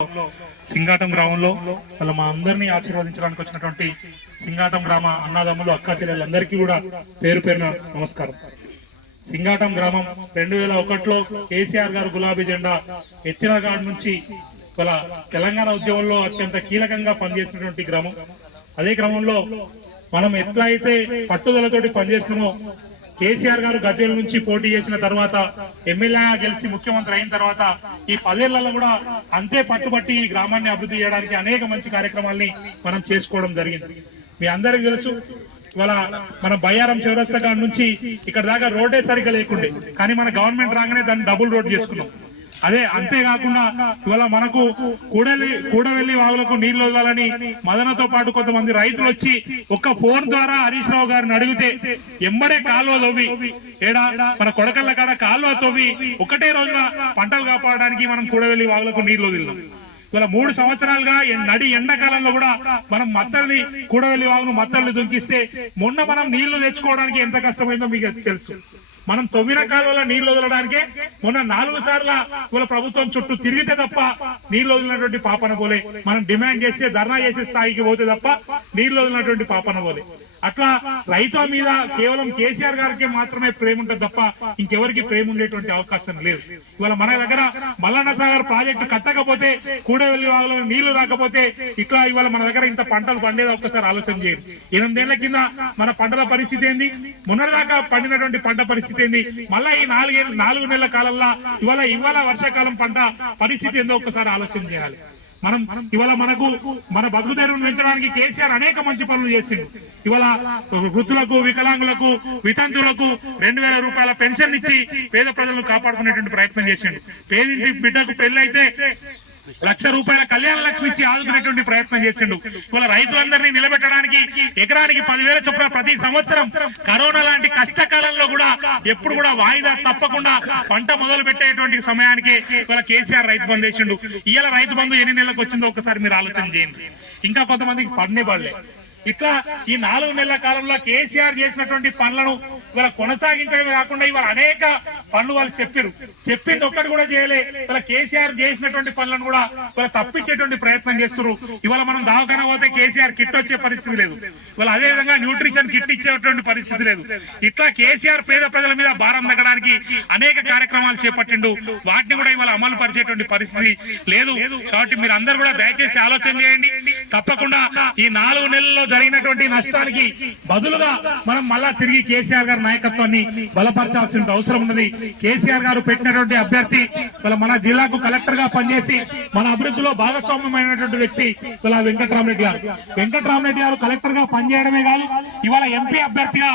సింగాటం గ్రామంలో వాళ్ళ మా అందరినీ ఆశీర్వదించడానికి వచ్చినటువంటి సింగాటం గ్రామ అన్నదమ్ములు అక్క చెల్లెలందరికీ కూడా పేరు పేరున నమస్కారం. సింగాటం గ్రామం రెండు వేల ఒకటిలో కేసీఆర్ గారు గులాబీ జెండా ఎత్తిన కాడ నుంచి వాళ్ళ తెలంగాణ ఉద్యమంలో అత్యంత కీలకంగా పనిచేసినటువంటి గ్రామం. అదే క్రమంలో మనం ఎట్లా అయితే పట్టుదలతోటి పనిచేస్తున్నామో కేసీఆర్ గారు గజ్వేల్ నుంచి పోటీ చేసిన తర్వాత ఎమ్మెల్యేగా గెలిచి ముఖ్యమంత్రి అయిన తర్వాత ఈ పదేళ్ళలో కూడా అంతే పట్టుబట్టి ఈ గ్రామాన్ని అభివృద్ధి చేయడానికి అనేక మంచి కార్యక్రమాల్ని మనం చేసుకోవడం జరిగింది. మీ అందరికీ తెలుసు ఇవాళ మన బయ్యారం చౌరస్తా కాడ నుంచి ఇక్కడ దాకా రోడ్డే సరిగ్గా లేకుండే. కానీ మన గవర్నమెంట్ రాగానే దాన్ని డబుల్ రోడ్ చేసుకున్నాం. అదే అంతేకాకుండా ఇవాళ మనకు కూడలి కూడవెల్లి వాగులకు నీళ్ళు వదలాలని మదనతో పాటు కొంతమంది రైతులు వచ్చి ఒక్క ఫోన్ ద్వారా హరీష్ రావు గారిని అడిగితే ఎంబడే కాలువ తవ్వి. ఏడా మన కొడకళ్ళ కాడ కాలువ తవ్వి ఒకటే రోజున పంటలు కాపాడడానికి మనం కూడవెల్లి వాగులకు నీళ్ళు వదిలినాం. ఇవాళ మూడు సంవత్సరాలుగా నడి ఎండాకాలంలో కూడా మనం మత్తల్ని కూడవెల్లి వాగును మత్తల్ని దుంకిస్తే మొన్న మనం నీళ్ళు తెచ్చుకోవడానికి ఎంత కష్టమైందో మీకు తెలుసు. మనం తొమ్మిది కాలువల నీళ్ళు వదలడానికే మొన్న నాలుగు సార్ల వాళ్ళ ప్రభుత్వం చుట్టూ తిరిగితే తప్ప నీళ్ళు వదిలినటువంటి పాపన పోలే. మనం డిమాండ్ చేస్తే ధర్నా చేసే స్థాయికి పోతే తప్ప నీళ్ళు వదిలినటువంటి పాపన పోలే. అట్లా రైతుల మీద కేవలం కేసీఆర్ గారికి మాత్రమే ప్రేమ ఉంటుంది తప్ప ఇంకెవరికి ప్రేమ ఉండేటువంటి అవకాశం లేదు. ఇవాళ మన దగ్గర మల్లన్న సాగర్ ప్రాజెక్టు కట్టకపోతే కూడవెల్లి వాగులో నీళ్ళు రాకపోతే ఇట్లా ఇవాళ మన దగ్గర ఇంత పంటలు పండేది ఒక్కసారి ఆలోచన చేయండి. ఎనిమిదేళ్ళ కింద మన పంటల పరిస్థితి ఏంది? మొన్నటిదాకా పండినటువంటి పంట పరిస్థితి ఏంది మళ్ళా ఈ నాలుగేళ్ళు నాలుగు నెలల కాలంలో ఇవాళ ఇవాళ వర్షాకాలం పంట పరిస్థితి ఏందో ఒక్కసారి ఆలోచన చేయాలి. మనం ఇవాళ మనకు మన బతుకుదెరువును పెంచడానికి కేసీఆర్ అనేక మంచి పనులు చేసిండు. ఇవాళ వృద్ధులకు వికలాంగులకు వితంతులకు రెండు వేల రూపాయల పెన్షన్ ఇచ్చి పేద ప్రజలను కాపాడుకునేటువంటి ప్రయత్నం చేసిండు. పేదింటి బిడ్డకు పెళ్ళి అయితే లక్ష రూపాయల కళ్యాణ లక్ష్మి ఇచ్చి ఆదుకునేటువంటి ప్రయత్నం చేసిండు. ఇవాళ రైతులందరినీ నిలబెట్టడానికి ఎకరానికి పదివేల చొప్పున ప్రతి సంవత్సరం కరోనా లాంటి కష్టకాలంలో కూడా ఎప్పుడు కూడా వాయిదా తప్పకుండా పంట మొదలు పెట్టేటువంటి సమయానికి ఇవాళ కేసీఆర్ రైతు బంధు వేసిండు. ఇవాళ రైతు బంధు ఎన్ని నెలలకు వచ్చిందో ఒకసారి మీరు ఆలోచన చేయండి. ఇంకా కొంతమందికి పన్నే పడలే. ఇట్లా ఈ నాలుగు నెలల కాలంలో కేసీఆర్ చేసినటువంటి పనులను ఇవాళ కొనసాగించడమే కాకుండా ఇవాళ అనేక పనులు వాళ్ళు చెప్పారు చెప్పింది ఒక్కటి కూడా చేయలే. ఇలా కేసీఆర్ చేసినటువంటి పనులను కూడా ఇలా తప్పించేటువంటి ప్రయత్నం చేస్తున్నారు ఇవాళ మనం దావకాన పోతే కేసీఆర్ కిట్ వచ్చే పరిస్థితి లేదు. ఇవాళ అదే విధంగా న్యూట్రిషన్ కిట్ ఇచ్చేటువంటి పరిస్థితి లేదు. ఇట్లా కేసీఆర్ పేద ప్రజల మీద భారం తగ్గడానికి అనేక కార్యక్రమాలు చేపట్టిండు. వాటిని కూడా ఇవాళ అమలు పరిచేటువంటి పరిస్థితి లేదు. కాబట్టి మీరు అందరూ కూడా దయచేసి ఆలోచన చేయండి. తప్పకుండా ఈ నాలుగు నెలల్లో జరిగినటువంటి నష్టానికి బదులుగా మనం మళ్ళా తిరిగి కేసీఆర్ గారి నాయకత్వాన్ని బలపరచాల్సిన అవసరం ఉన్నది. కేసీఆర్ గారు పెట్టినటువంటి అభ్యర్థి వాళ్ళ మన జిల్లాకు కలెక్టర్గా పనిచేసి మన అభివృద్ధిలో భాగస్వామ్యమైనటువంటి వ్యక్తి ఇలా వెంకటరామరెడ్డి గారు. వెంకటరామరెడ్డి గారు కలెక్టర్గా పనిచేయడమే కాదు ఇవాళ ఎంపీ అభ్యర్థిగా